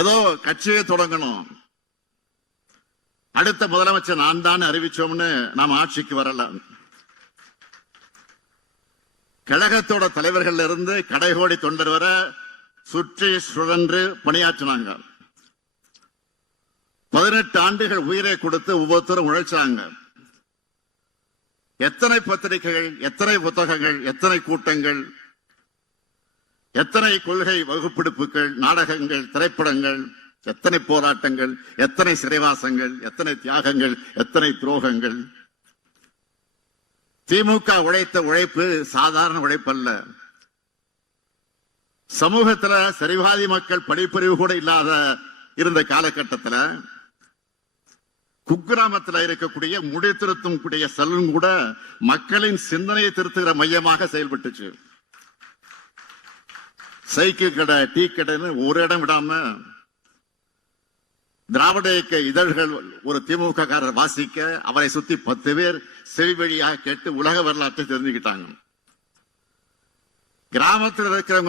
ஏதோ கட்சியை தொடங்கணும், அடுத்த முதலமைச்சர் நான் தான் அறிவிச்சோம்னு நாம் ஆட்சிக்கு வரல. கழகத்தோட தலைவர்கள் இருந்து கடைகோடி தொண்டர் வர சுற்றி சுழன்று பணியாற்றினாங்க. 18 ஆண்டுகள் உயிரை கொடுத்து ஒவ்வொருத்தரும் உழைச்சாங்க. எத்தனை பத்திரிகைகள், எத்தனை புத்தகங்கள், எத்தனை கூட்டங்கள், எத்தனை கொள்கை வகுப்பெடுப்புகள், நாடகங்கள், திரைப்படங்கள், எத்தனை போராட்டங்கள், எத்தனை சிறைவாசங்கள், எத்தனை தியாகங்கள், எத்தனை துரோகங்கள். திமுக உழைத்த உழைப்பு சாதாரண உழைப்பல்ல. சமூகத்துல சரிவாதி மக்கள் படிப்பறிவு கூட இல்லாத இருந்த காலகட்டத்தில் குக்கிராமத்தில் இருக்கக்கூடிய முடி திருத்தும் கூடிய செல்வம் கூட மக்களின் சிந்தனையை திருத்துகிற மையமாக செயல்பட்டுச்சு. சைக்கிள் கடை, டீ கடைன்னு ஒரு இடம் விடாம திராவிட இயக்க இதழ்கள் ஒரு திமுக காரர் வாசிக்க அவரை சுத்தி 10 பேர் செவி வழியாக கேட்டு உலக வரலாற்றை தெரிஞ்சுக்கிட்டாங்க. கிராமத்தில் இருக்கிறவங்க